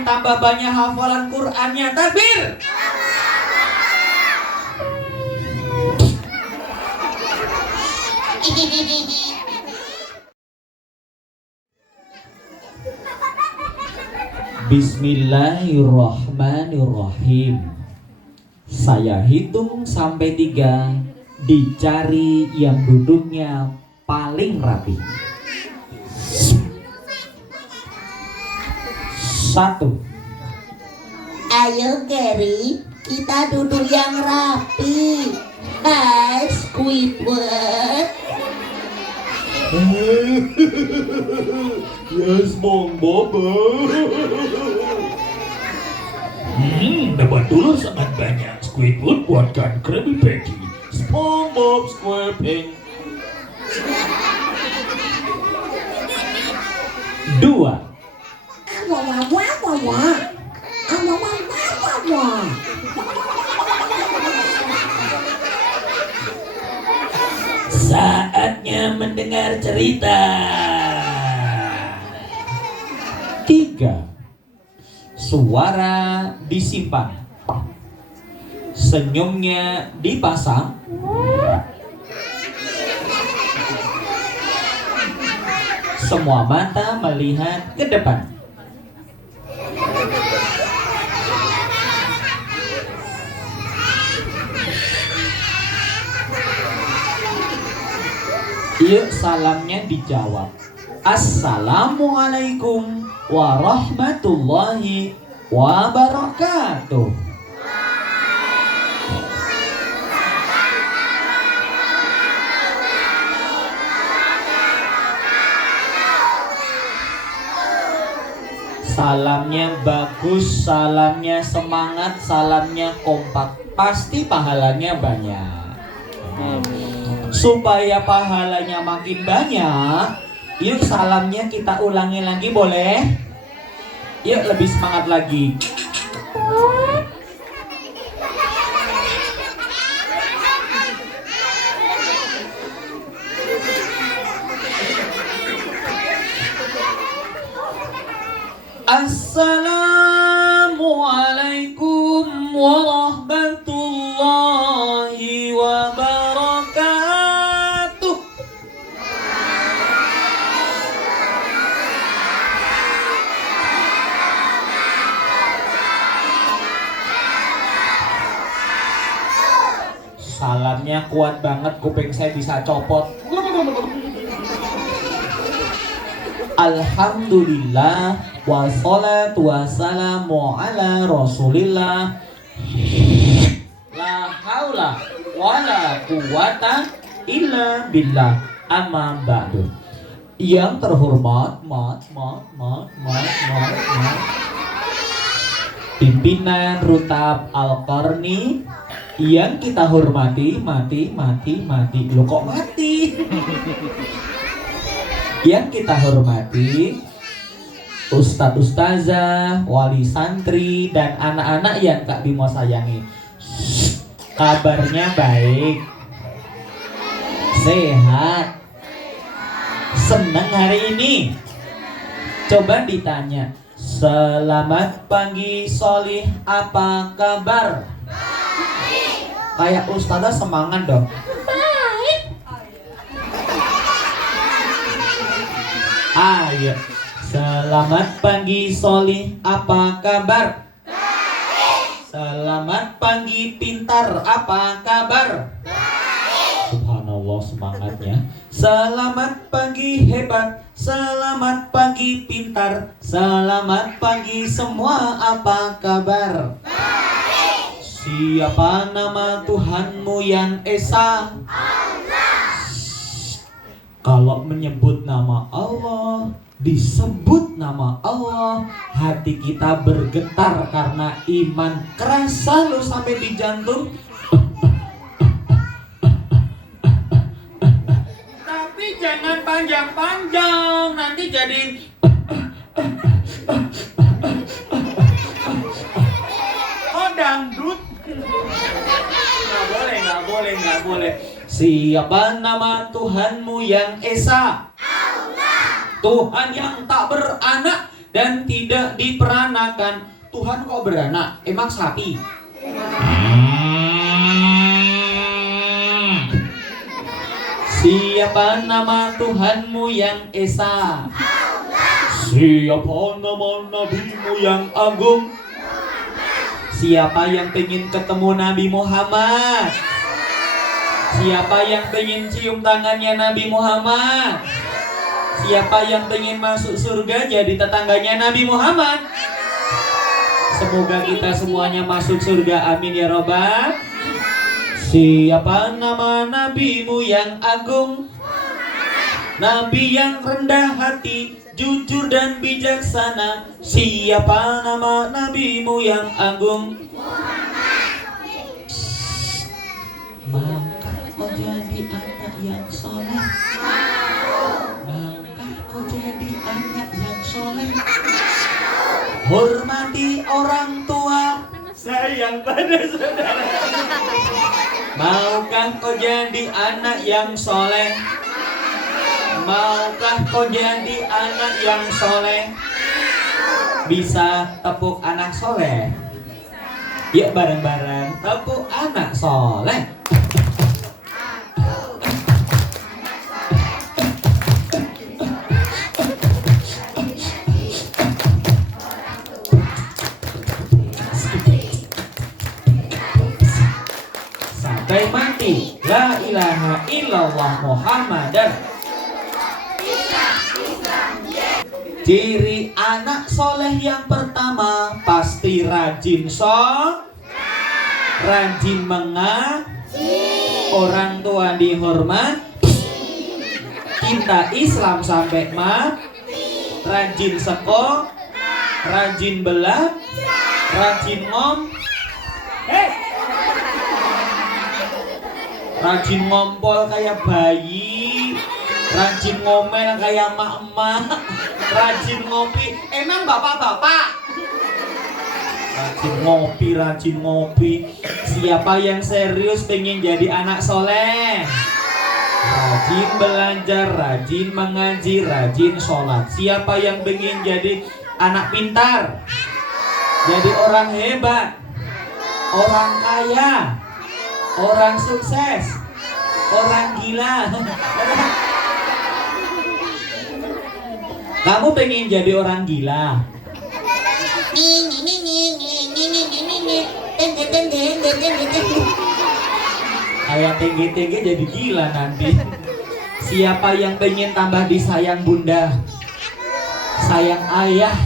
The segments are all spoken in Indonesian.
pengen tambah banyak hafalan Qur'annya. Takbir. Bismillahirrahmanirrahim. Saya hitung sampai 3. Dicari yang duduknya paling rapi. 1. Ayo Gary, kita duduk yang rapi. Hai Squidward. Yes, SpongeBob. Dapat telur sangat banyak. Squidward buatkan Krabby Patty. SpongeBob SquarePants. 2. Saatnya mendengar cerita. 3. Suara disimpan, senyumnya dipasang, semua mata melihat ke depan. Yuk salamnya dijawab. Assalamualaikum warahmatullahi wabarakatuh. Salamnya bagus, salamnya semangat, salamnya kompak. Pasti pahalanya banyak. Supaya pahalanya makin banyak, yuk salamnya kita ulangi lagi, boleh? Yuk lebih semangat lagi. Assalamualaikum warahmatullahi wabarakatuh. Salamnya kuat banget, kuping saya bisa copot. Alhamdulillah wassalatu wassalamu ala rasulillah. La haula wala quwata illa billah. Amma ba'du. Yang terhormat pimpinan Rutab Al-Qarni, yang kita hormati, mati. Lu kok mati? Yang kita hormati Ustadz Ustazah, wali santri, dan anak-anak yang Kak Bimo sayangi. Kabarnya baik, sehat, senang hari ini. Coba ditanya, selamat pagi Solih, apa kabar? Kayak Ustazah semangat dong. Ayo, selamat pagi Solih, apa kabar? Baik. Selamat pagi Pintar, apa kabar? Baik. Subhanallah semangatnya. Selamat pagi Hebat, selamat pagi Pintar, selamat pagi semua, apa kabar? Baik. Siapa nama Tuhanmu yang Esa? Kalau menyebut nama Allah, disebut nama Allah, hati kita bergetar karena iman kerasa lo sampai di jantung. Tapi jangan panjang-panjang, nanti jadi dangdut. Nggak boleh. Siapa nama Tuhanmu yang Esa? Allah. Tuhan yang tak beranak, dan tidak diperanakan. Tuhan kok beranak? Emang sapi? Siapa nama Tuhanmu yang esa? Siapa nama nabimu yang agung? Siapa yang pengen ketemu Nabi Muhammad? Siapa yang pengen cium tangannya Nabi Muhammad? Siapa yang pengen masuk surga jadi tetangganya Nabi Muhammad? Semoga kita semuanya masuk surga, amin ya robbal. Siapa nama nabimu yang agung? Nabi yang rendah hati, jujur dan bijaksana. Siapa nama nabimu yang agung? Maukah kau jadi anak yang soleh? Maukah kau jadi anak yang soleh? Hormati orang tua, sayang pada saudara. Maukah kau jadi anak yang soleh? Maukah kau jadi anak yang soleh? Bisa tepuk anak soleh? Yuk bareng-bareng tepuk anak soleh. Sampai mati, la ilaha illallah Muhammadar. Ciri anak soleh yang pertama pasti rajin rajin mengaji, orang tua dihormat, cinta Islam sampai mati, rajin sekolah, rajin belajar, rajin rajin ngompol kayak bayi, rajin ngomel kayak emak-emak, rajin ngopi. Emang bapak-bapak? Rajin ngopi. Siapa yang serius pengen jadi anak soleh? Rajin belajar, rajin mengaji, rajin sholat. Siapa yang pengen jadi anak pintar? Jadi orang hebat, orang kaya, orang sukses, orang gila. Kamu pengen jadi orang gila? Kayak tinggi-tinggi jadi gila nanti. Siapa yang pengen tambah disayang bunda, sayang ayah,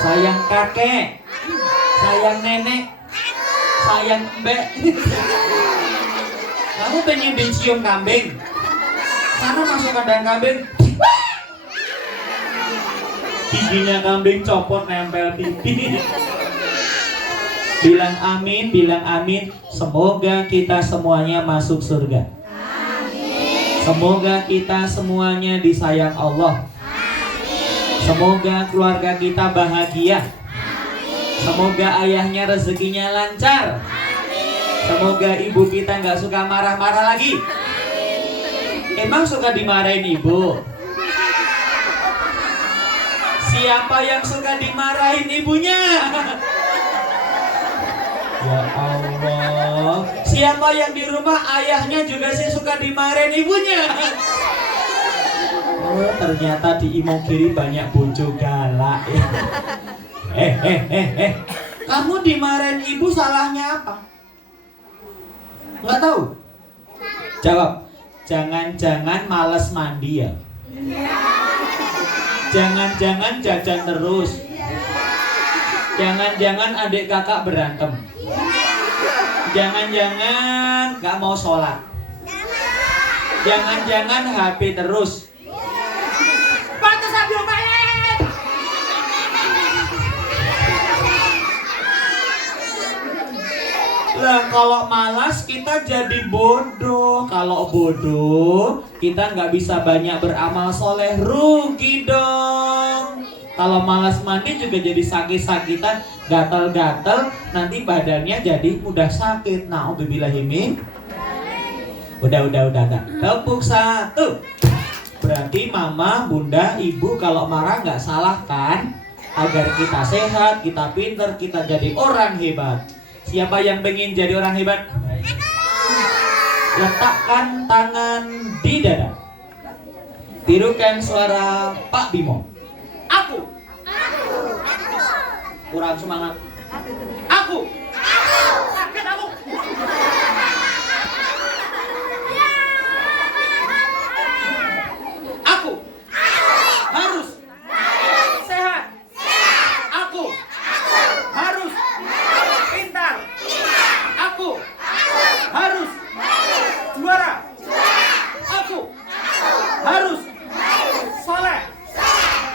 sayang kakek, sayang nenek, sayang mbak? Kamu pengen dicium kambing? Sana masuk kandang kambing, giginya kambing copot nempel pipi. Bilang amin, bilang amin. Semoga kita semuanya masuk surga. Amin. Semoga kita semuanya disayang Allah. Amin. Semoga keluarga kita bahagia. Amin. Semoga ayahnya rezekinya lancar. Amin. Semoga ibu kita nggak suka marah-marah lagi. Amin. Emang suka dimarahin ibu? Siapa yang suka dimarahin ibunya? Ya Allah. Siapa yang di rumah ayahnya juga sih suka dimarahin ibunya? Oh, ternyata di Imogiri banyak bojo galak ya. Kamu dimarahin ibu salahnya apa? Nggak tahu? Jawab. Jangan-jangan males mandi ya? Jangan-jangan jajan terus. Jangan-jangan adik kakak berantem. Jangan-jangan gak mau sholat. Jangan-jangan HP terus. Pantes ambil main. Lah kalau malas kita jadi bodoh. Kalau bodoh kita nggak bisa banyak beramal soleh, rugi dong. Kalau malas mandi juga jadi sakit-sakitan, gatal-gatal, nanti badannya jadi mudah sakit. Na'udzubillahimin. Udah. Tepuk satu. Berarti mama, bunda, ibu kalau marah nggak salah kan? agar kita sehat, kita pintar, kita jadi orang hebat. Siapa yang pengen jadi orang hebat? Letakkan tangan di dada. Tirukan suara Pak Bimo. Aku. Kurang semangat. Aku. Aku harus sehat. Aku harus pintar. Aku harus juara. Aku harus soleh.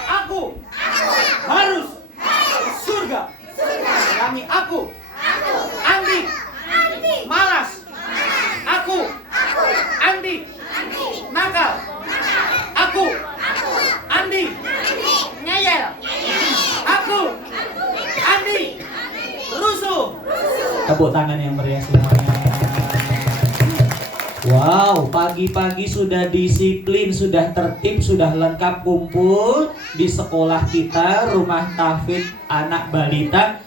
Aku harus surga. Kami aku Andi malas. Aku Andi nakal. Aku Andi ngeyel. Aku Andi rusuh. Tepuk tangan yang meriah semuanya. Wow, pagi-pagi sudah disiplin, sudah tertib, sudah lengkap kumpul di sekolah kita, Rumah Tahfidz Anak Balita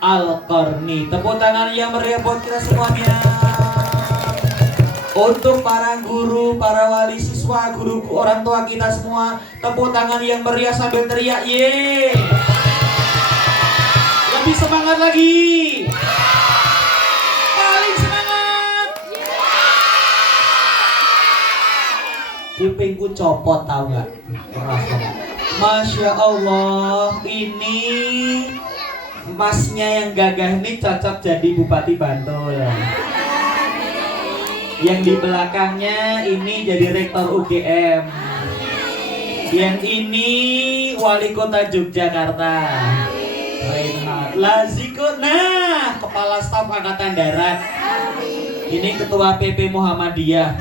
Al-Qarni. Tepuk tangan yang meriah buat kita semuanya. Untuk para guru, para wali siswa, guru, orang tua kita semua, tepuk tangan yang meriah sambil teriak, yeay. Lebih semangat lagi. Paling semangat. Kupingku copot, tahu nggak? Masya Allah, ini masnya yang gagah ini cocok jadi Bupati Bantul. Yang di belakangnya ini jadi Rektor UGM. Yang ini Wali Kota Yogyakarta. Reinhard Laziko, nah Kepala Staf Angkatan Darat. Ini Ketua PP Muhammadiyah.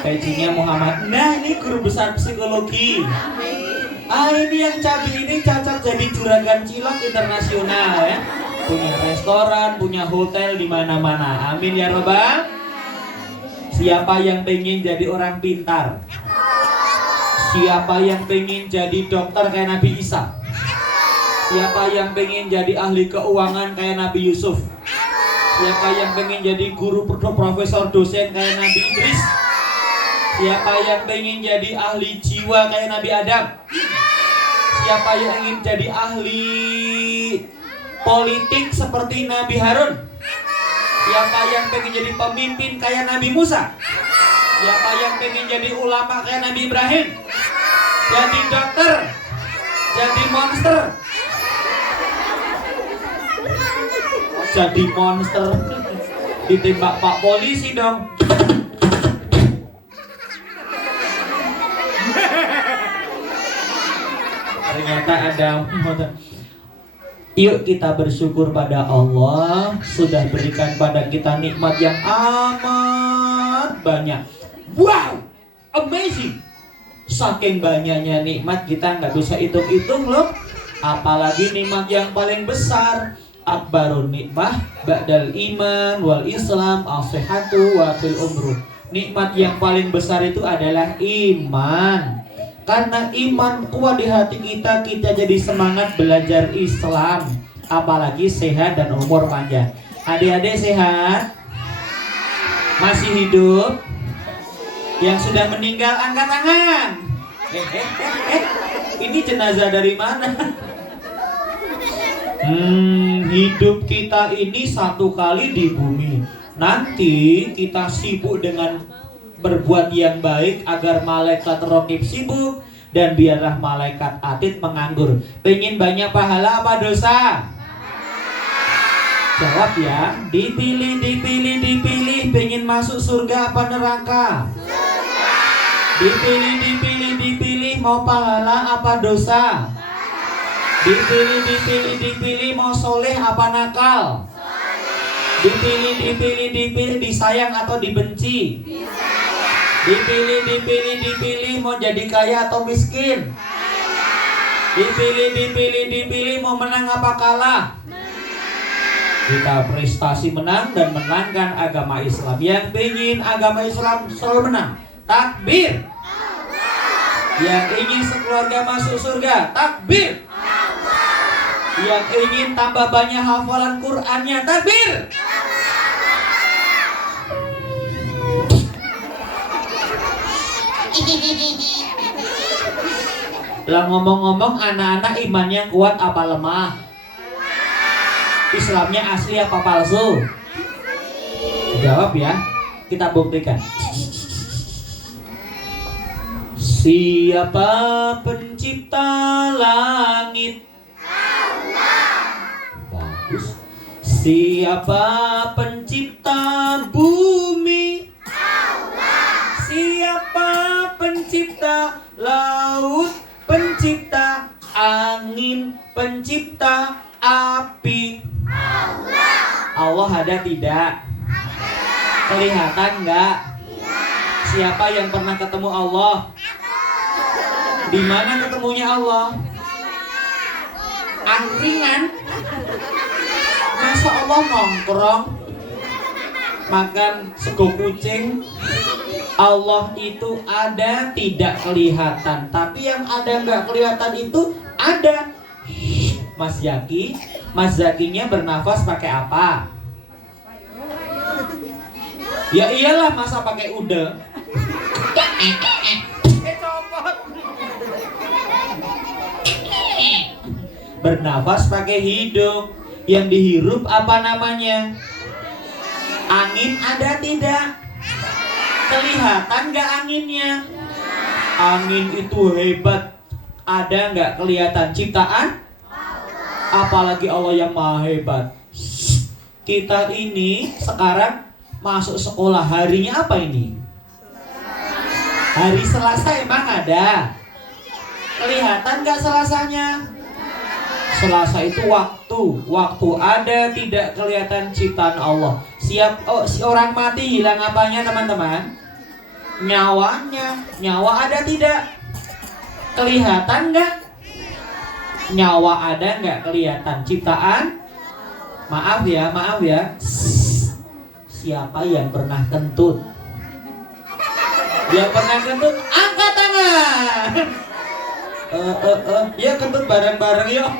Pejinya Muhammad. Nah ini Guru Besar Psikologi. Ini yang cabi ini cocok jadi Juragan Cilok Internasional ya. Punya restoran, punya hotel di mana-mana. Amin ya Rabbal. Siapa yang pengen jadi orang pintar? Siapa yang pengen jadi dokter kayak Nabi Isa? Siapa yang pengen jadi ahli keuangan kayak Nabi Yusuf? Siapa yang pengen jadi guru profesor dosen kayak Nabi Idris? Siapa yang pengen jadi ahli jiwa kayak Nabi Adam? Siapa yang ingin jadi ahli politik seperti Nabi Harun? Siapa yang pengen jadi pemimpin kayak Nabi Musa? Siapa yang pengen jadi ulama kayak Nabi Ibrahim? Jadi dokter? Jadi monster? Jadi monster ditembak Pak Polisi dong. Ternyata ada. Yuk kita bersyukur pada Allah sudah berikan pada kita nikmat yang amat banyak. Wow, amazing. Saking banyaknya nikmat kita nggak bisa hitung-hitung loh. Apalagi nikmat yang paling besar, akbarun nikmah ba'dal iman wal islam as-sihhatu wa fil umruh. Nikmat yang paling besar itu adalah iman. Karena iman kuat di hati kita, kita jadi semangat belajar Islam. Apalagi sehat dan umur panjang. Adik-adik sehat? Masih hidup? Yang sudah meninggal angkat tangan. Ini jenazah dari mana? Hidup kita ini satu kali di bumi. Nanti kita sibuk dengan berbuat yang baik agar malaikat raqib sibuk dan biarlah malaikat atid menganggur. Pengen banyak pahala apa dosa? Jawab ya. Dipilih, dipilih, dipilih. Pengen masuk surga apa neraka? Surga. Dipilih, dipilih, dipilih. Mau pahala apa dosa? Dipilih, dipilih, dipilih. Mau soleh apa nakal? Dipilih, dipilih, dipilih. Disayang atau dibenci? Dipilih, dipilih, dipilih. Mau jadi kaya atau miskin? Dipilih, dipilih, dipilih. Mau menang apa kalah? Kita prestasi menang dan menangkan agama Islam. Yang ingin agama Islam selalu menang, takbir. Yang ingin sekeluarga masuk surga, takbir. Yang ingin tambah banyak hafalan Qur'annya, takbir. Lah ngomong-ngomong, anak-anak imannya kuat apa lemah? Islamnya asli apa palsu? Jawab ya, kita buktikan. Siapa pencipta langit? Bagus. Siapa pencipta bumi? Siapa pencipta laut? Pencipta angin? Pencipta api? Allah ada tidak? Kelihatan enggak? Siapa yang pernah ketemu Allah? Di mana ketemunya Allah? Angkringan? Masa Allah nongkrong makan sego kucing? Allah itu ada tidak kelihatan, tapi yang ada nggak kelihatan itu ada. Mas Zaki, Mas Zakinya bernafas pakai apa? Ya iyalah, masa pakai ude? Bernafas pakai hidung. Yang dihirup apa namanya? Angin ada tidak? Kelihatan nggak anginnya? Angin itu hebat. Ada nggak kelihatan ciptaan? Apalagi Allah yang maha hebat. Kita ini sekarang masuk sekolah, harinya apa ini? Hari Selasa emang ada? Kelihatan nggak Selasanya? Selasa itu waktu ada tidak kelihatan ciptaan Allah. Si orang mati hilang apanya teman-teman? Nyawanya. Nyawa ada tidak? Kelihatan nggak? Nyawa ada nggak kelihatan ciptaan? Maaf ya. Siapa yang pernah kentut? Yang pernah kentut, angkat tangan. Ya kentut bareng-bareng yuk.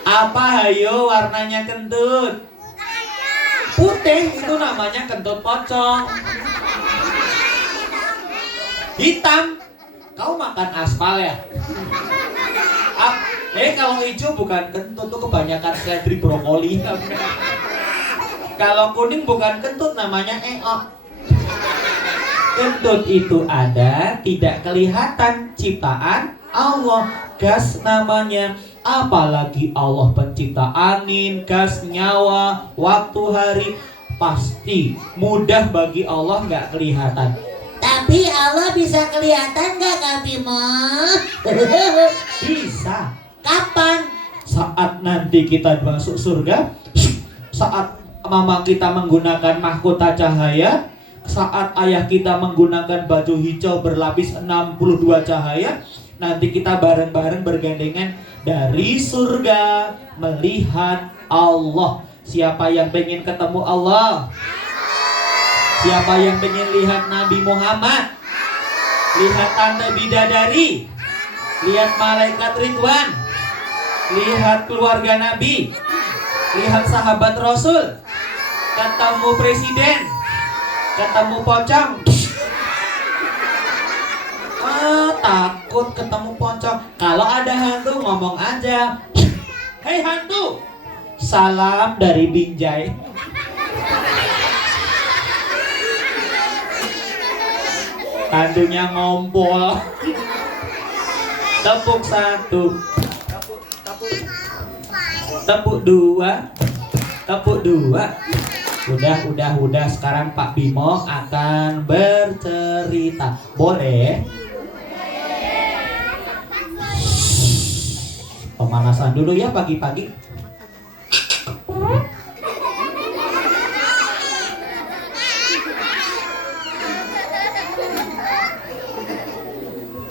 Apa hayo warnanya kentut? Putih, itu namanya kentut pocong. Hitam, kau makan aspal ya? Kalau hijau bukan kentut, tuh kebanyakan seledri brokoli. Kalau kuning bukan kentut, namanya eok. Kentut itu ada, tidak kelihatan, ciptaan Allah. Gas namanya. Apalagi Allah pencipta angin, gas, nyawa, waktu, hari. Pasti mudah bagi Allah nggak kelihatan. Tapi Allah bisa kelihatan nggak Kak Bimo? Bisa. Kapan? Saat nanti kita masuk surga, saat mama kita menggunakan mahkota cahaya, saat ayah kita menggunakan baju hijau berlapis 62 cahaya, nanti kita bareng-bareng bergandengan dari surga melihat Allah. Siapa yang pengen ketemu Allah? Siapa yang pengen lihat Nabi Muhammad? Lihat tante bidadari? Lihat malaikat Ridwan? Lihat keluarga Nabi? Lihat sahabat Rasul? Ketemu presiden? Ketemu pocong? Takut ketemu pocong. Kalau ada hantu ngomong aja, hei hantu, salam dari Binjai. Hantunya ngompol. Tepuk satu, tepuk dua, tepuk dua. Udah. Sekarang Pak Bimo akan bercerita. Boleh? Pemanasan dulu ya pagi-pagi.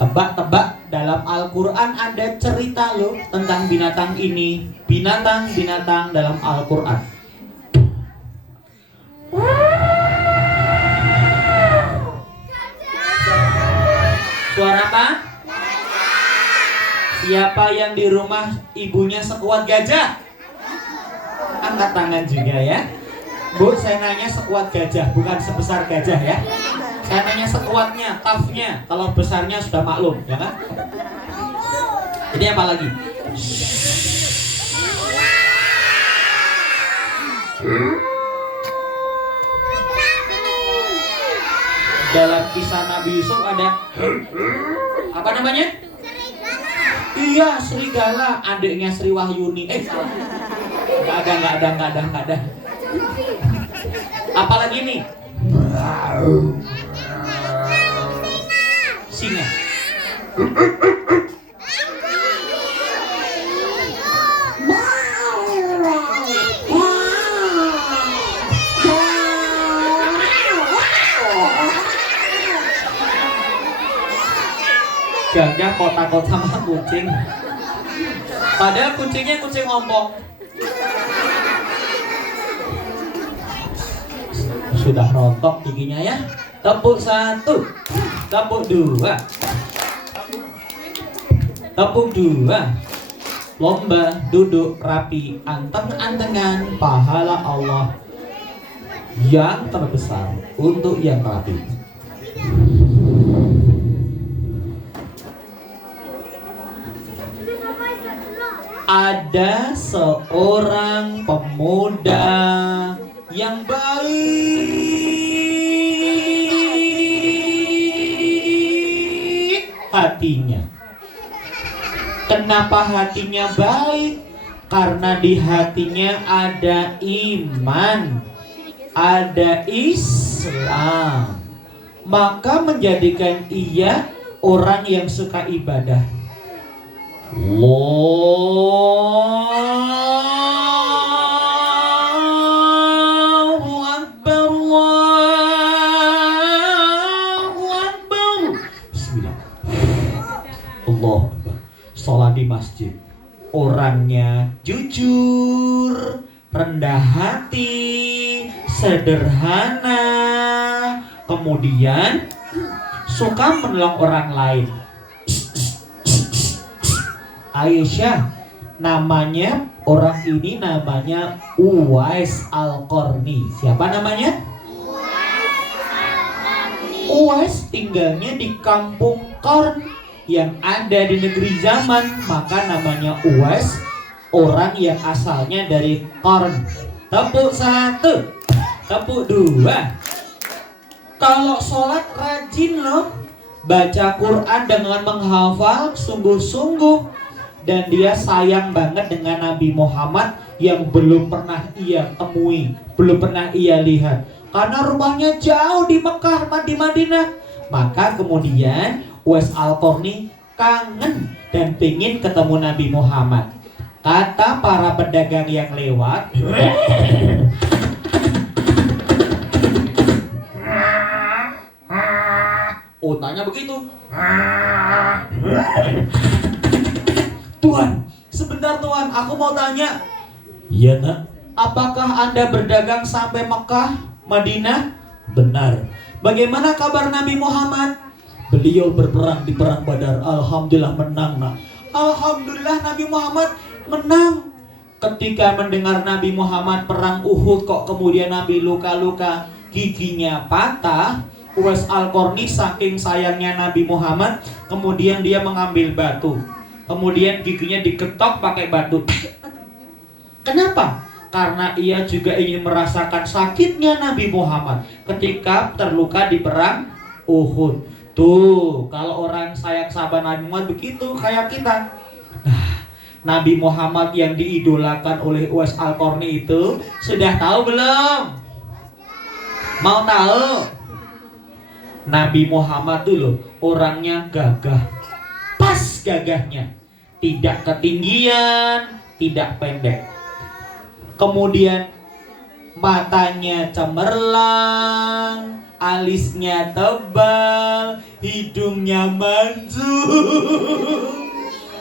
Tebak-tebak, dalam Al-Quran ada cerita loh tentang binatang ini. Binatang-binatang dalam Al-Quran. Suara apa? Siapa yang di rumah ibunya sekuat gajah? Angkat tangan juga ya. Bu, saya nanya sekuat gajah, bukan sebesar gajah ya. Saya nanya sekuatnya, tough-nya. Kalau besarnya sudah maklum, ya kan? Ini apa lagi? Dalam kisah Nabi Yusuf ada apa namanya? Iya, serigala, adiknya Sri Wahyuni. Salah. Nggak ada. Apalagi nih? Singa. Gagah kota-kota sama kucing. Padahal kucingnya kucing ompong. Sudah rontok giginya ya. Tepuk 1, tepuk 2, tepuk 2. Lomba duduk rapi, anteng-antengan pahala Allah yang terbesar untuk yang rapi. Ada seorang pemuda yang baik hatinya. Kenapa hatinya baik? Karena di hatinya ada iman, ada Islam. Maka menjadikan ia orang yang suka ibadah. Allahu Akbar, Allahu Akbar. Bismillah. Allahu Akbar. Sholat di masjid. Orangnya jujur, rendah hati, sederhana, kemudian suka menolong orang lain. Aisyah, namanya orang ini namanya Uwais Al-Qarni. Siapa namanya? Uwais tinggalnya di kampung Qarn yang ada di negeri Zaman, maka namanya Uwais, orang yang asalnya dari Qarn. Tepuk 1, tepuk 2. Kalau sholat rajin loh, baca Quran dengan menghafal sungguh-sungguh. Dan dia sayang banget dengan Nabi Muhammad yang belum pernah ia temui, belum pernah ia lihat. Karena rumahnya jauh di Mekah, di Madinah. Maka kemudian Uwais Al-Qarni kangen dan pengen ketemu Nabi Muhammad. Kata para pedagang yang lewat, oh tanya begitu. Tuhan, sebentar Tuhan, aku mau tanya. Iya nak. Apakah Anda berdagang sampai Mekah, Madinah? Benar. Bagaimana kabar Nabi Muhammad? Beliau berperang di perang Badar. Alhamdulillah menang nak. Alhamdulillah Nabi Muhammad menang. Ketika mendengar Nabi Muhammad perang Uhud, kok kemudian Nabi luka-luka, giginya patah. Uwais Al-Qarni saking sayangnya Nabi Muhammad, kemudian dia mengambil batu. Kemudian giginya diketok pakai batu. Kenapa? Karena ia juga ingin merasakan sakitnya Nabi Muhammad ketika terluka di perang Uhud. Tuh, kalau orang sayang sahabat Nabi Muhammad begitu kayak kita. Nah, Nabi Muhammad yang diidolakan oleh Uwais Al-Qarni itu sudah tahu belum? Mau tahu? Nabi Muhammad dulu orangnya gagah. Pas gagahnya. Tidak ketinggian, tidak pendek. Kemudian matanya cemerlang, alisnya tebal, hidungnya mancung,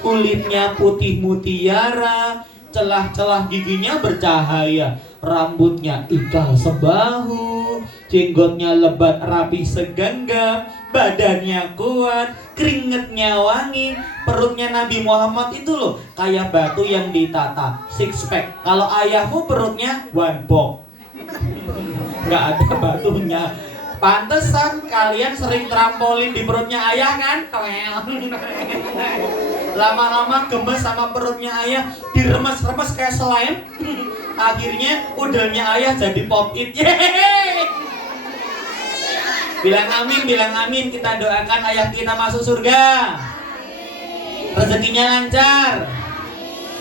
kulitnya putih mutiara, celah-celah giginya bercahaya, rambutnya ikal sebahu, jenggotnya lebat rapi segenggam, badannya kuat, keringetnya wangi. Perutnya Nabi Muhammad itu loh kayak batu yang ditata, six pack. Kalau ayahmu perutnya one box, nggak ada batunya. Pantesan kalian sering trampolin di perutnya ayah kan? Lama-lama gemes sama perutnya ayah, diremes-remes kayak slime. Akhirnya udelnya ayah jadi pop it. Yeay! Bilang amin, kita doakan ayah kita masuk surga. Rezekinya lancar.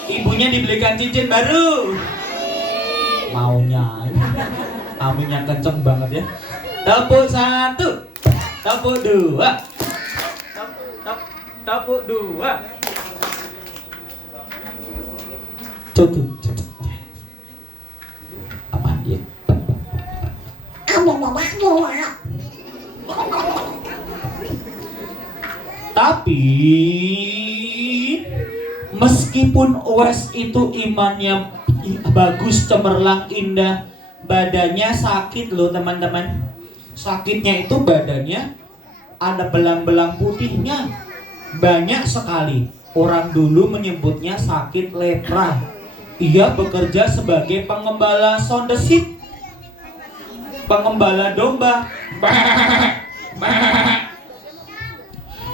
Ibunya dibelikan cincin baru. Maunya. Aminnya kenceng banget ya. Tepuk 1, tepuk 2, tepuk 2. Cukup. Apa dia? Tapi meskipun Uwais itu imannya bagus, cemerlang, indah, badannya sakit loh teman-teman. Sakitnya itu badannya ada belang-belang putihnya banyak sekali. Orang dulu menyebutnya sakit lepra. Ia bekerja sebagai pengembala sondesit, pengembala domba.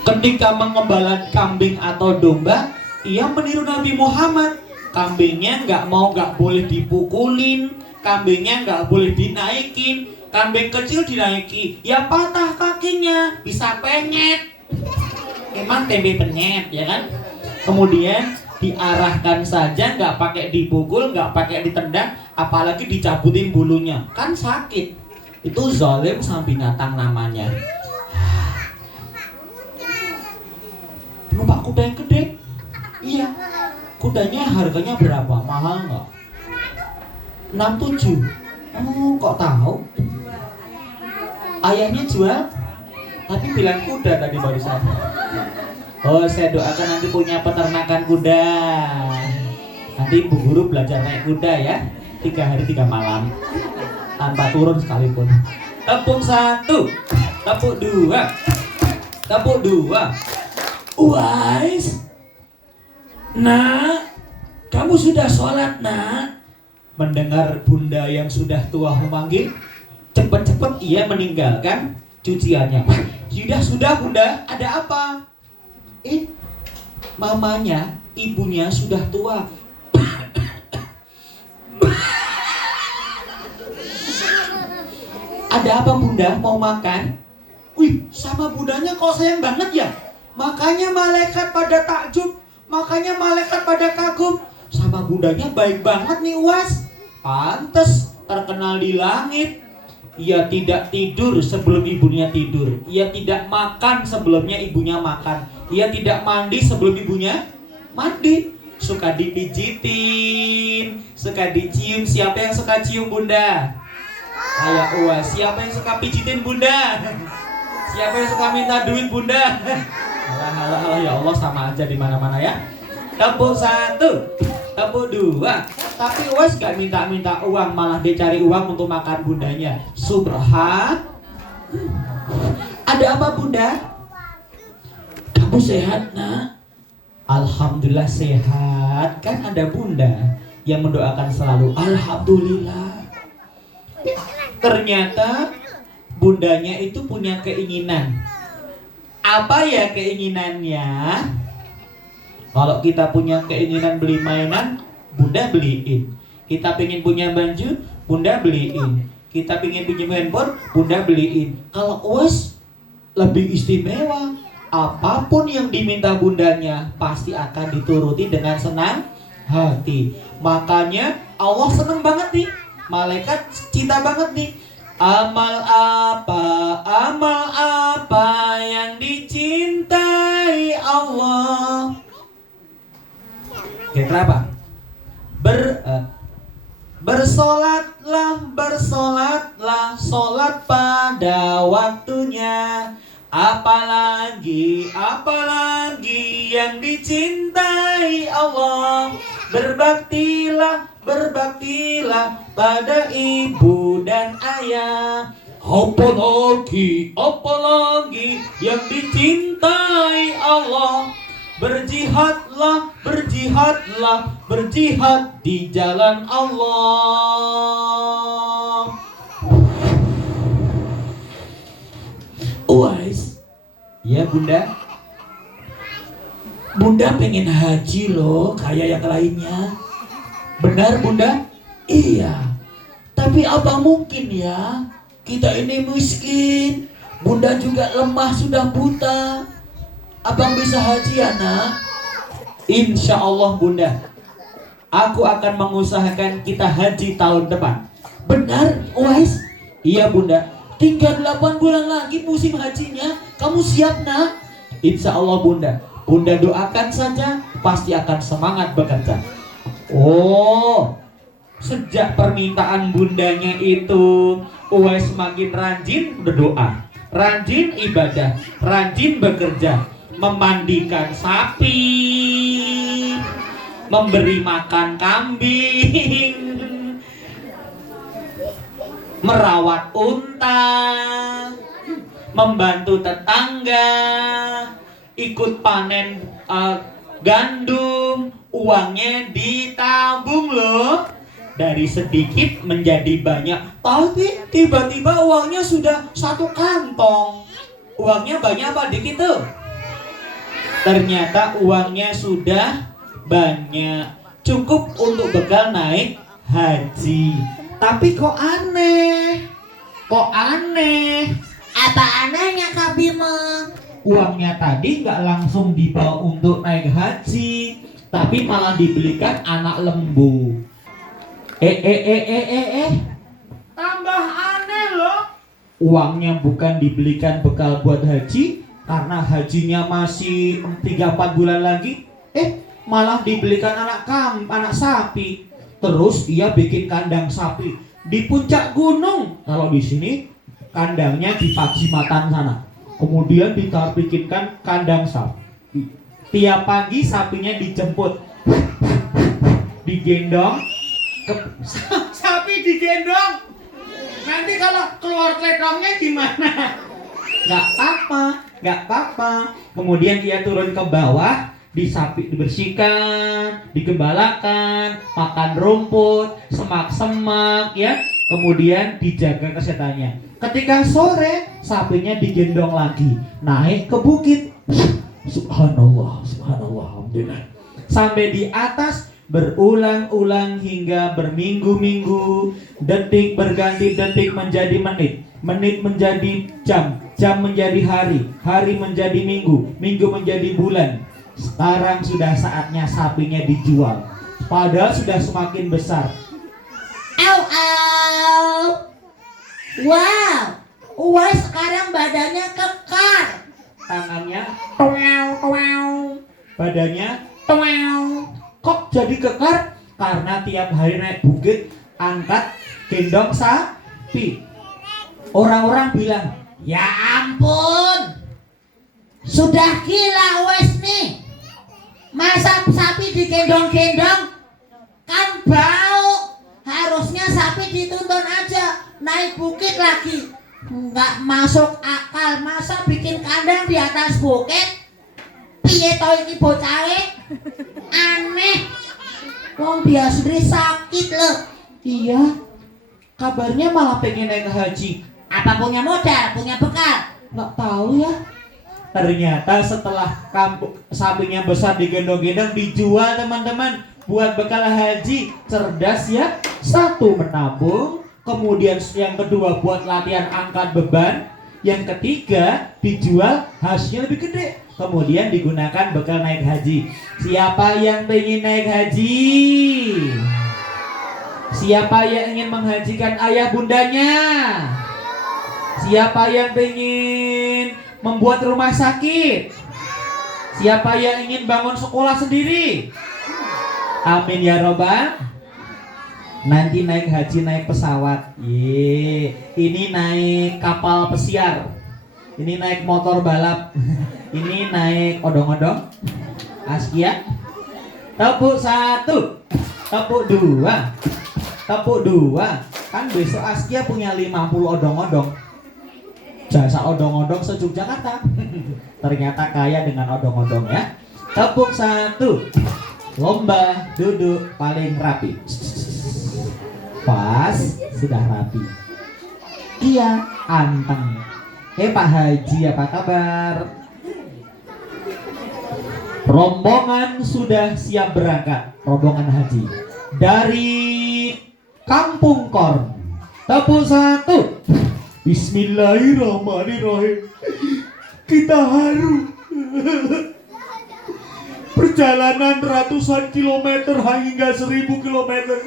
Ketika mengembala kambing atau domba, ia meniru Nabi Muhammad. Kambingnya nggak boleh dipukulin, kambingnya nggak boleh dinaikin. Kambing kecil dinaiki, ya patah kakinya, bisa penyet. Emang tempe penyet, ya kan? Kemudian diarahkan saja, nggak pakai dipukul, nggak pakai ditendang, apalagi dicabutin bulunya, kan sakit. Itu zalim sama binatang namanya. Numpak kuda yang gede, iya. Kudanya harganya berapa? Mahal nggak? 67. Oh, kok tahu? Ayahnya jual, tapi bilang kuda tadi barusan. Oh, saya doakan nanti punya peternakan kuda. Nanti Bu Guru belajar naik kuda ya, 3 hari 3 malam, tanpa turun sekalipun. Tepuk 1, tepuk 2, tepuk 2. Uwais, nak, kamu sudah sholat nak? Mendengar bunda yang sudah tua memanggil, cepat-cepat ia meninggalkan cuciannya. Sudah bunda, ada apa? Mamanya, ibunya sudah tua. Ada apa bunda, mau makan? Wih, sama bundanya kok sayang banget ya? Makanya malaikat pada takjub, makanya malaikat pada kagum. Sama bundanya baik banget nih Uwais. Pantes terkenal di langit. Ia tidak tidur sebelum ibunya tidur. Ia tidak makan sebelumnya ibunya makan. Ia tidak mandi sebelum ibunya mandi. Suka dipijitin, suka dicium. Siapa yang suka cium bunda? Kayak Uwais. Siapa yang suka pijitin bunda? Siapa yang suka minta duit bunda? Alah, ya Allah, sama aja di mana-mana ya. Tepuk 1, tepuk 2. Tapi Uwais gak minta uang, malah dia cari uang untuk makan bundanya. Subhan. Ada apa bunda? Kamu sehat nak? Alhamdulillah sehat. Kan ada bunda yang mendoakan selalu alhamdulillah. Ternyata bundanya itu punya keinginan. Apa ya keinginannya? Kalau kita punya keinginan beli mainan, bunda beliin. Kita pengen punya baju, bunda beliin. Kita pengen punya handphone, bunda beliin. Kalau Uwais lebih istimewa. Apapun yang diminta bundanya pasti akan dituruti dengan senang hati. Makanya Allah seneng banget nih. Malaikat cinta banget nih. Amal apa yang dicintai Allah. Kira apa? Bersolatlah, solat pada waktunya. Apalagi yang dicintai Allah. Berbaktilah pada ibu dan ayah. Apalagi yang dicintai Allah. Berjihadlah, berjihadlah, berjihad di jalan Allah. Uwais, ya Bunda. Bunda pengen haji loh, kayak yang lainnya. Benar Bunda? Iya. Tapi apa mungkin ya? Kita ini miskin. Bunda juga lemah, sudah buta. Abang bisa haji ya nak? Insya Allah Bunda. Aku akan mengusahakan kita haji tahun depan. Benar Uwais? Iya Bunda. Tinggal 8 bulan lagi musim hajinya. Kamu siap nak? Insya Allah Bunda. Bunda doakan saja, pasti akan semangat bekerja. Oh, sejak permintaan bundanya itu, Uwais semakin rajin berdoa, rajin ibadah, rajin bekerja, memandikan sapi, memberi makan kambing, merawat unta, membantu tetangga, ikut panen gandum, uangnya ditabung loh. Dari sedikit menjadi banyak. Tapi tiba-tiba uangnya sudah 1 kantong. Uangnya banyak apa dikit tuh? Ternyata uangnya sudah banyak, cukup untuk bekal naik haji. Tapi kok aneh? Kok aneh? Apa anehnya Kak Bimo? Uangnya tadi nggak langsung dibawa untuk naik haji, tapi malah dibelikan anak lembu. Tambah aneh loh. Uangnya bukan dibelikan bekal buat haji, karena hajinya masih 3-4 bulan lagi. Malah dibelikan anak sapi. Terus dia bikin kandang sapi di puncak gunung. Kalau di sini kandangnya di Pacitan sana. Kemudian bikinkan kandang sapi. Tiap pagi sapinya dijemput, digendong, sapi digendong. Nanti kalau keluar kletongnya gimana? Gak apa-apa. Kemudian dia turun ke bawah, sapi dibersihkan, digembalakan, makan rumput, semak-semak ya. Kemudian dijaga kesehatannya. Ketika sore, sapinya digendong lagi, naik ke bukit. Subhanallah, alhamdulillah. Sampai di atas, berulang-ulang hingga berminggu-minggu. Detik berganti detik menjadi menit, menit menjadi jam, jam menjadi hari, hari menjadi minggu, minggu menjadi bulan. Sekarang sudah saatnya sapinya dijual. Padahal sudah semakin besar. Wow, Uwais sekarang badannya kekar. Tangannya badannya kok jadi kekar? Karena tiap hari naik bukit, angkat, gendong sapi. Orang-orang bilang, ya ampun, sudah gila Uwais nih. Masa sapi digendong-gendong? Kan bau. Harusnya sapi dituntun aja, naik bukit lagi. Nggak masuk akal. Masa bikin kandang di atas bukit? Piye toh ini bocahe? Aneh. Wong dia sendiri sakit loh. iya, kabarnya malah pengen naik haji. Apa punya modal, punya bekal? Nggak tahu ya. Ternyata setelah sapinya besar digendong-gendong, dijual teman-teman buat bekal haji. Cerdas ya. 1 menabung, kemudian yang kedua buat latihan angkat beban, yang ketiga dijual, hasilnya lebih gede, kemudian digunakan bekal naik haji. Siapa yang ingin naik haji? Siapa yang ingin menghajikan ayah bundanya? Siapa yang ingin membuat rumah sakit? Siapa yang ingin bangun sekolah sendiri? Amin ya robbal. Nanti naik haji naik pesawat. Ini naik kapal pesiar. Ini naik motor balap. Ini naik odong-odong. Askia. Tepuk 1, tepuk 2, tepuk 2. Kan besok Askia punya 50 odong-odong. Jasa odong-odong se-Yogyakarta. Ternyata kaya dengan odong-odong ya. Tepuk 1. Lomba duduk paling rapi. Pas, sudah rapi. Iya, anteng. Pak Haji, apa kabar? Rombongan sudah siap berangkat. Rombongan haji dari Kampung Korn. Tepuk 1. Bismillahirrahmanirrahim. Kita haru. Perjalanan ratusan kilometer hingga 1000 kilometer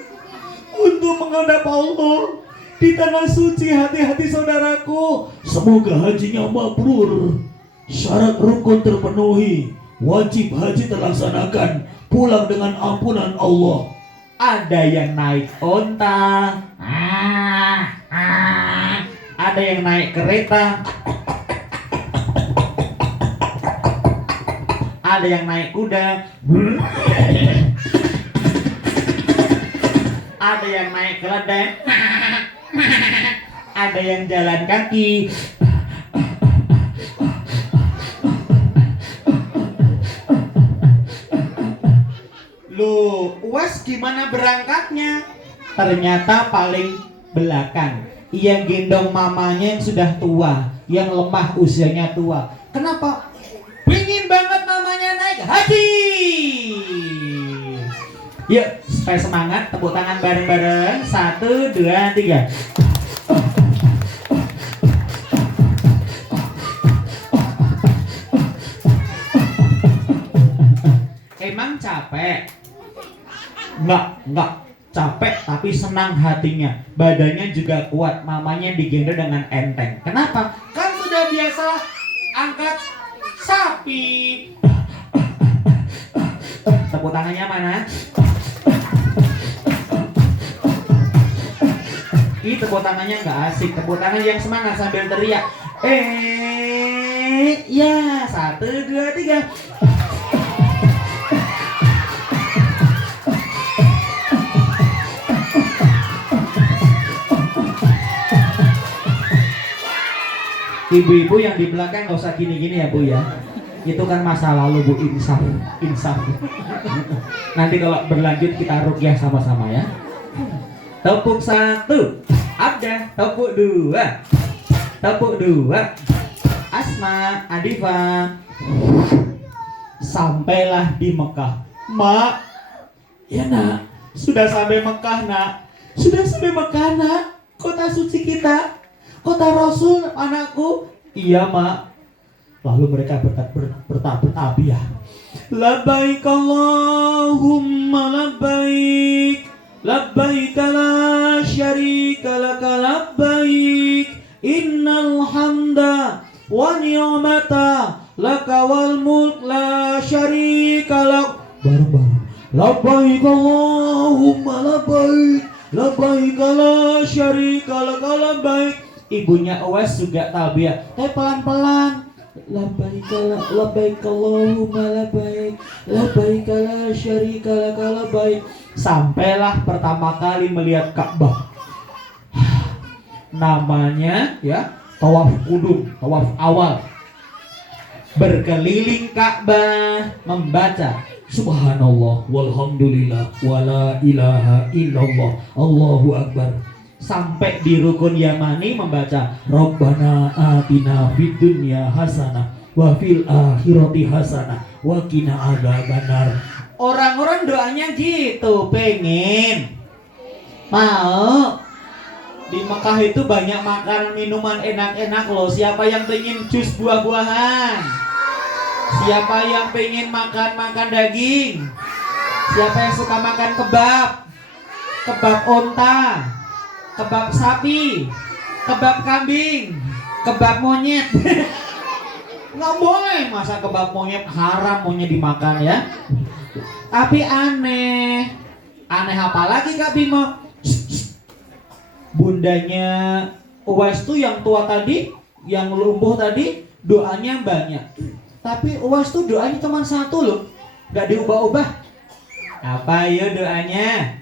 untuk menghadap Allah di tanah suci. Hati-hati saudaraku. Semoga hajinya mabrur. Syarat rukun terpenuhi. Wajib haji terlaksanakan. Pulang dengan ampunan Allah. Ada yang naik onta. Ada yang naik kereta. Ada yang naik kuda. Ada yang naik keledai. Ada yang jalan kaki. Loh, Uwas gimana berangkatnya? Ternyata paling belakang. Yang gendong mamanya yang sudah tua, yang lemah usianya tua. Kenapa? Pingin banget mamanya naik haji. Yuk, supaya semangat, tepuk tangan bareng-bareng. 1, 2, 3. Emang capek? Enggak capek, tapi senang hatinya. Badannya juga kuat, mamanya digendong dengan enteng. Kenapa? Kan sudah biasa angkat sapi. Tepuk tangannya mana? Ih, tepuk tangannya nggak asik. Tepuk tangan yang semangat sambil teriak. Ya, 1, 2, 3. Ibu-ibu yang di belakang nggak usah gini-gini ya Bu ya. Itu kan masa lalu Bu, insaf. Nanti kalau berlanjut kita rukyah sama-sama ya. Tepuk 1. Abdah. Tepuk 2. Tepuk 2. Asma, Adifa. Sampailah di Mekah. Mak. Ya nak. Sudah sampai Mekah nak. Sudah sampai Mekah nak. Kota suci kita. Kota Rasul anakku. Iya mak. Lalu mereka bertabiah. Labbaik Allahumma labbaik. Labbaik la syarika laka labbaik. Innal hamda wa ni'mata laka wal mulk la syarika lak. Bareng-bareng. Labbaik Allahumma labbaik. Labbaik la syarika laka labbaik. Ibunya Uwas juga talbiyah, tapi pelan-pelan. Labbaik Allahumma labbaik. Labbaik la syarika laka labbaik. Sampailah pertama kali melihat Ka'bah. Namanya ya tawaf kudum, tawaf awal. Berkeliling Ka'bah membaca Subhanallah walhamdulillah wala ilaha illallah Allahu akbar. Sampai di rukun Yamani membaca Rabbana atina fid dunya hasanah wa fil akhirati hasanah wa qina adzabannar. Orang-orang doanya gitu, pengen mau. Di Mekah itu banyak makanan minuman enak-enak loh. Siapa yang pengen jus buah-buahan? Siapa yang pengen makan daging? Siapa yang suka makan kebab? Kebab onta, kebab sapi, kebab kambing, kebab monyet. Nggak boleh, masa kebab monyet haram, monyet dimakan ya. Tapi aneh apa lagi Kak Bimo? Bundanya Uwais tuh yang tua tadi, yang lumpuh tadi, doanya banyak. Tapi Uwais tuh doanya cuma satu loh, nggak diubah-ubah. Apa ya doanya?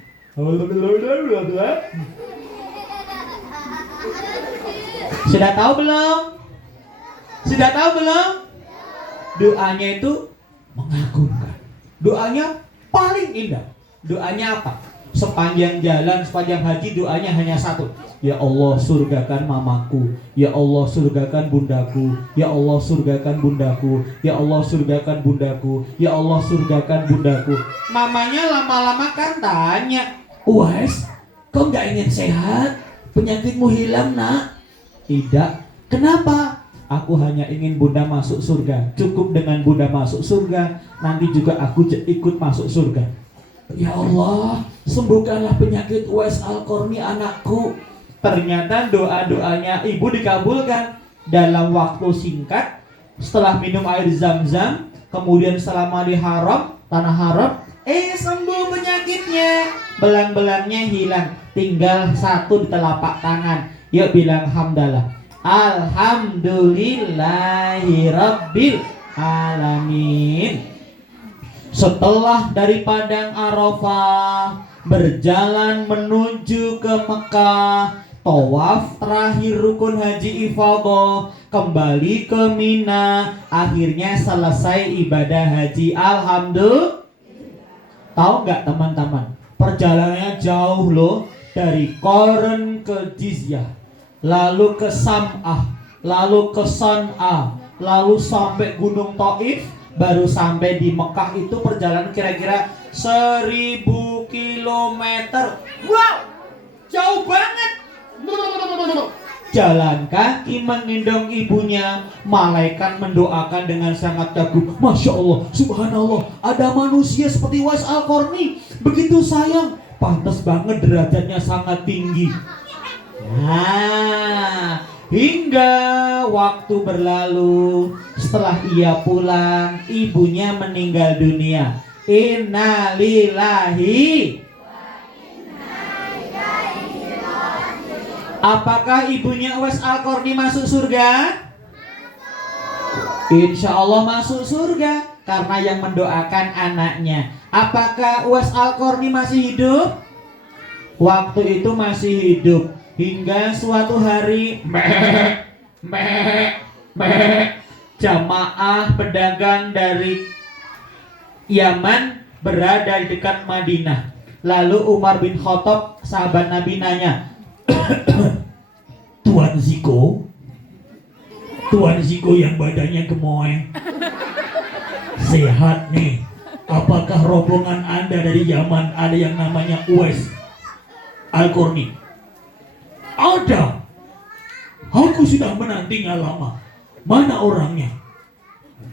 Sudah tahu belum? Sudah tahu belum? Doanya itu mengagumkan. Doanya paling indah. Doanya apa? Sepanjang jalan, sepanjang haji doanya hanya satu. Ya Allah surgakan mamaku. Ya Allah surgakan bundaku. Ya Allah surgakan bundaku. Ya Allah surgakan bundaku. Ya Allah surgakan bundaku. Mamanya lama-lama kan tanya, Uwais, kau gak ingin sehat? Penyakitmu hilang nak? Tidak. Kenapa? Aku hanya ingin bunda masuk surga. Cukup dengan bunda masuk surga, nanti juga aku ikut masuk surga. Ya Allah, sembuhkanlah penyakit Uwais Al-Qarni anakku. Ternyata doa-doanya ibu dikabulkan dalam waktu singkat. Setelah minum air zam-zam, kemudian selama di haram, tanah haram, sembuh penyakitnya. Belang-belangnya hilang, tinggal satu di telapak tangan. Yuk bilang hamdalah. Alhamdulillahirabbil alamin. Setelah dari Padang Arafah berjalan menuju ke Mekah, tawaf terakhir rukun haji ifadah, kembali ke Mina, akhirnya selesai ibadah haji. Alhamdulillah. Tahu nggak teman-teman? Perjalanannya jauh loh, dari Qaran ke Jizyah, lalu ke Sam'ah, lalu ke San'a, lalu sampai Gunung Taif, baru sampai di Mekah. Itu perjalanan kira-kira 1000 kilometer. Wow, jauh banget. Jalan kaki menggendong ibunya. Malaikat mendoakan dengan sangat kagum. Masya Allah, subhanallah, ada manusia seperti Uwais Al-Qarni, begitu sayang. Pantas banget derajatnya sangat tinggi. Nah, hingga waktu berlalu. Setelah ia pulang, ibunya meninggal dunia. Innalillahi. Apakah ibunya Uwais Al-Qarni masuk surga? Insya Allah masuk surga, karena yang mendoakan anaknya. Apakah Uwais Al-Qarni masih hidup? Waktu itu masih hidup. Hingga suatu hari jamaah pedagang dari Yaman berada di dekat Madinah. Lalu Umar bin Khattab, sahabat Nabi, nanya, Tuan Ziko yang badannya gemoy, sehat nih. Apakah rombongan Anda dari Yaman ada yang namanya Uwais Al-Qarni? Ada. Aku sudah menantinya lama. Mana orangnya?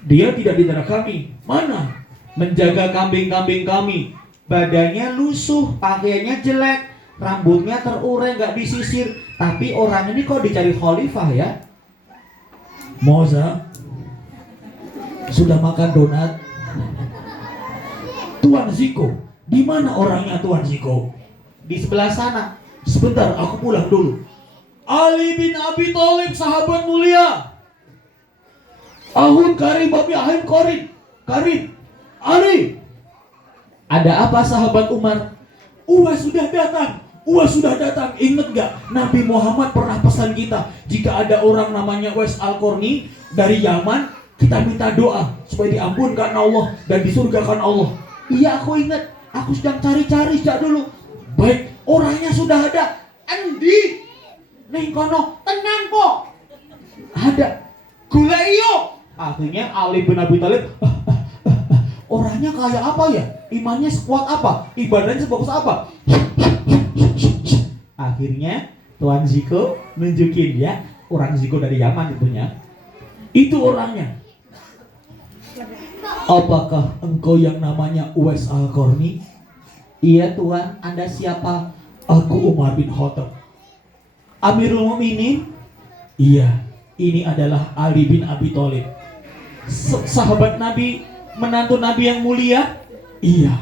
Dia tidak di antara kami. Mana? Menjaga kambing-kambing kami. Badannya lusuh, pakaiannya jelek, rambutnya terurai, gak disisir. Tapi orang ini kok dicari khalifah ya? Moza sudah makan donat? Tuan Ziko, di mana orangnya Tuan Ziko? Di sebelah sana. Sebentar, aku pulang dulu. Ali bin Abi Thalib, sahabat mulia. Ahun karim babi ahim korin. Karim, Ali. Ada apa sahabat Umar? Uwais sudah datang. Uwais sudah datang. Ingat gak? Nabi Muhammad pernah pesan kita, jika ada orang namanya Uwais Al-Qarni dari Yaman, kita minta doa supaya diampunkan Allah dan disurgakan Allah. Iya, aku ingat. Aku sedang cari-cari sejak dulu. Baik, orangnya sudah ada. Endi? Ning kono, tenang kok. Ada. Gula iyo. Akhirnya Ali bin Abi Thalib, orangnya kayak apa ya? Imannya sekuat apa? Ibadahnya sebagus apa? Akhirnya Tuan Ziko nunjukin ya, orang Ziko dari Yaman tentunya. Itu orangnya. Apakah engkau yang namanya Uwais Al-Qarni? Iya Tuan, Anda siapa? Aku Umar bin Khattab. Amirul Mukminin? Iya, ini adalah Ali bin Abi Thalib, sahabat Nabi, menantu Nabi yang mulia. Iya.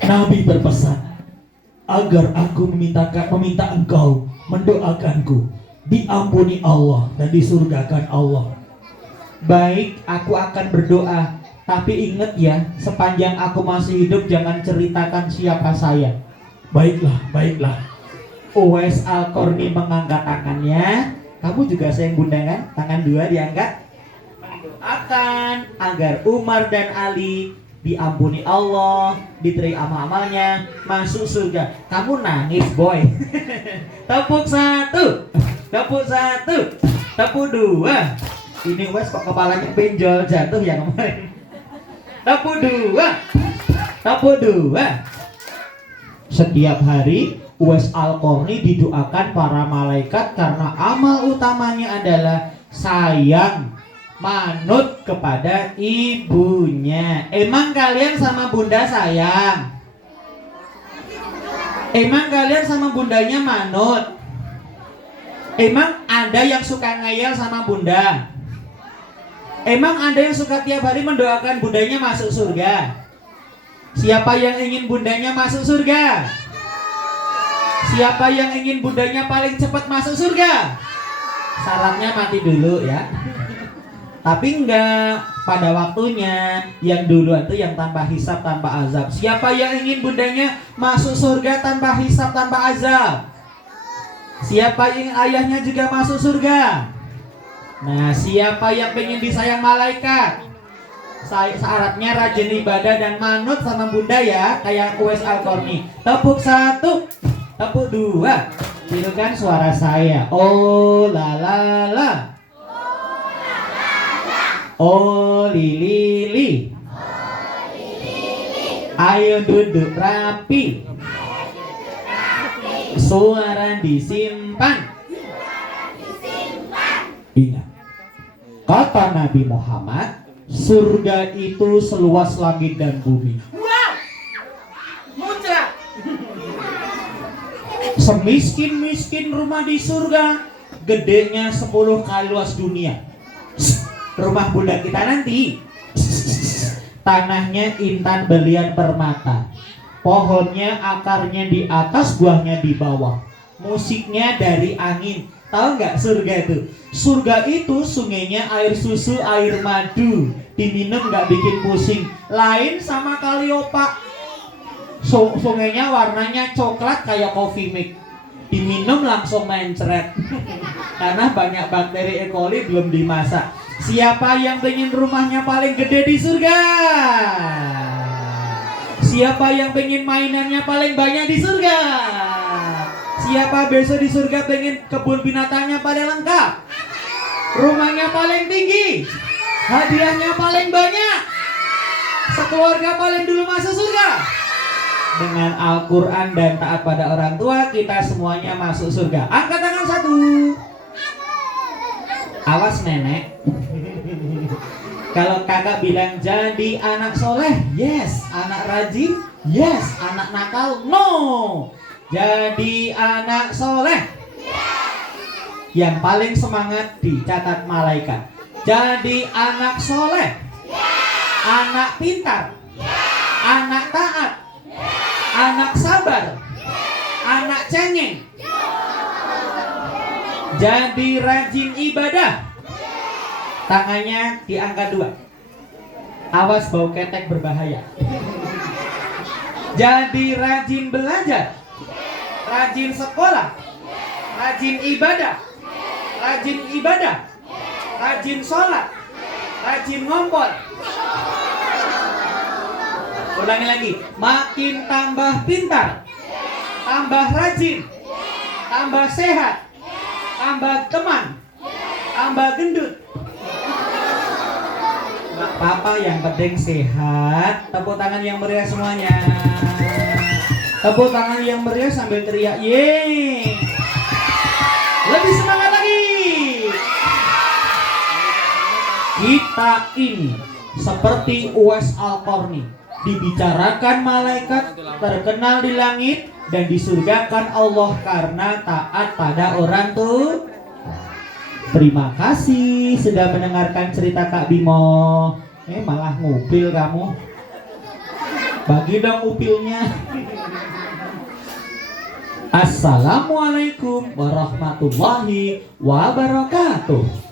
Nabi berpesan agar aku meminta engkau mendoakanku diampuni Allah dan disurgakan Allah. Baik, aku akan berdoa. Tapi ingat ya, sepanjang aku masih hidup jangan ceritakan siapa saya. Baiklah, baiklah. Uwais Al-Qarni mengangkat tangannya, Kamu juga sayang bunda kan? Tangan dua diangkat. Mendoakan agar Umar dan Ali diampuni Allah, diterima amalnya, masuk surga. Kamu nangis boy. Tepuk satu, tepuk satu, tepuk dua. Ini Wes kok kepalanya benjol jatuh ya kemarin. Tepuk dua, tepuk dua. Setiap hari Uwais Al-Qarni didoakan para malaikat karena amal utamanya adalah sayang, manut kepada ibunya. Emang kalian sama bunda sayang? Emang kalian sama bundanya manut? Emang ada yang suka ngeyel sama bunda? Emang ada yang suka tiap hari mendoakan bundanya masuk surga? Siapa yang ingin bundanya masuk surga? Siapa yang ingin bundanya paling cepat masuk surga? Syaratnya mati dulu ya. Tapi enggak, pada waktunya. Yang dulu itu yang tanpa hisab, tanpa azab. Siapa yang ingin bundanya masuk surga tanpa hisab, tanpa azab? Siapa yang ayahnya juga masuk surga? Nah, siapa yang pengen disayang malaikat? Syaratnya rajin ibadah dan manut sama bunda ya, kayak Uwais Al-Qarni. Tepuk satu, tepuk dua. Tirukan suara saya. Oh la la la. Oh li li. Ayo duduk rapi. Suara disimpan. Ingat, kata Nabi Muhammad, surga itu seluas langit dan bumi. Wow, muncrat. Semiskin-miskin rumah di surga, gedenya 10 kali luas dunia. Rumah bunda kita nanti, tanahnya intan berlian permata, pohonnya akarnya di atas, buahnya di bawah, musiknya dari angin. Tahu nggak surga itu? Surga itu sungainya air susu, air madu, diminum nggak bikin pusing. Lain sama Kaliopak. Sungainya warnanya coklat kayak coffee mix, diminum langsung mencret. Karena banyak bakteri E. coli belum dimasak. Siapa yang pengen rumahnya paling gede di surga? Siapa yang pengen mainannya paling banyak di surga? Siapa besok di surga pengen kebun binatangnya paling lengkap, rumahnya paling tinggi, hadiahnya paling banyak, sekeluarga paling dulu masuk surga? Dengan Al-Quran dan taat pada orang tua, kita semuanya masuk surga. Angkat tangan satu. Awas nenek. Kalau kakak bilang jadi anak soleh, yes. Anak rajin, yes. Anak nakal, no. Jadi anak soleh, yang paling semangat dicatat malaikat. Jadi anak soleh, anak pintar, anak taat, anak sabar, anak cengeng. Jadi rajin ibadah, tangannya diangkat 2. Awas bau ketek berbahaya. Jadi rajin belajar, rajin sekolah, rajin ibadah, rajin sholat, rajin ngompol. Ulangi lagi, makin tambah pintar, tambah rajin, tambah sehat, tambah teman, tambah gendut. Nggak apa-apa, yang penting sehat. Tepuk tangan yang meriah semuanya. Tepuk tangan yang meriah sambil teriak, yeay. Lebih semangat lagi. Kita ini seperti Uwais Al-Qarni, dibicarakan malaikat, terkenal di langit, dan disurgakan Allah karena taat pada orang tua. Terima kasih sudah mendengarkan cerita Kak Bimo. Malah ngupil kamu. Bagi dong upilnya. Assalamualaikum warahmatullahi wabarakatuh.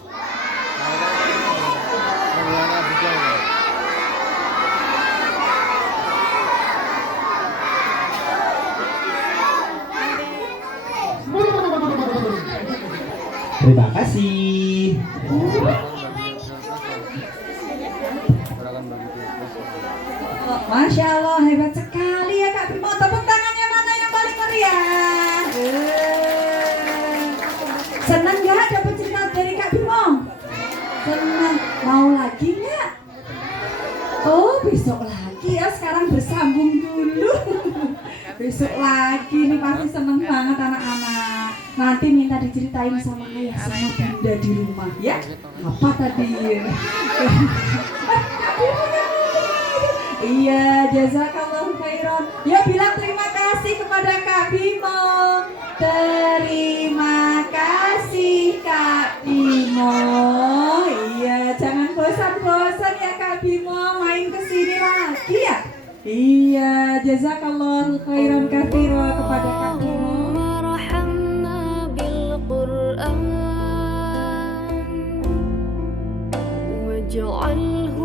Terima kasih. Oh, Masya Allah, hebat sekali ya Kak Bimo. Tepuk tangannya mana yang paling meriah? Senang nggak dapat cerita dari Kak Bimo? Senang. Mau lagi nggak? Oh, besok lagi ya. Sekarang bersambung dulu. Besok lagi nih pasti seneng banget anak-anak. Nanti minta diceritain sama ayah sama bunda di rumah ya. Apa tadi? Iya, jazakallah khairan. Ya bilang terima kasih kepada Kak Bimo. Terima kasih Kak Bimo. Iya, jangan bosan-bosan ya Kak Bimo main kesini lagi ya. Iya, jazakallah khairan katsira kepada Kak Bimo. وارحمنا بالقرآن واجعله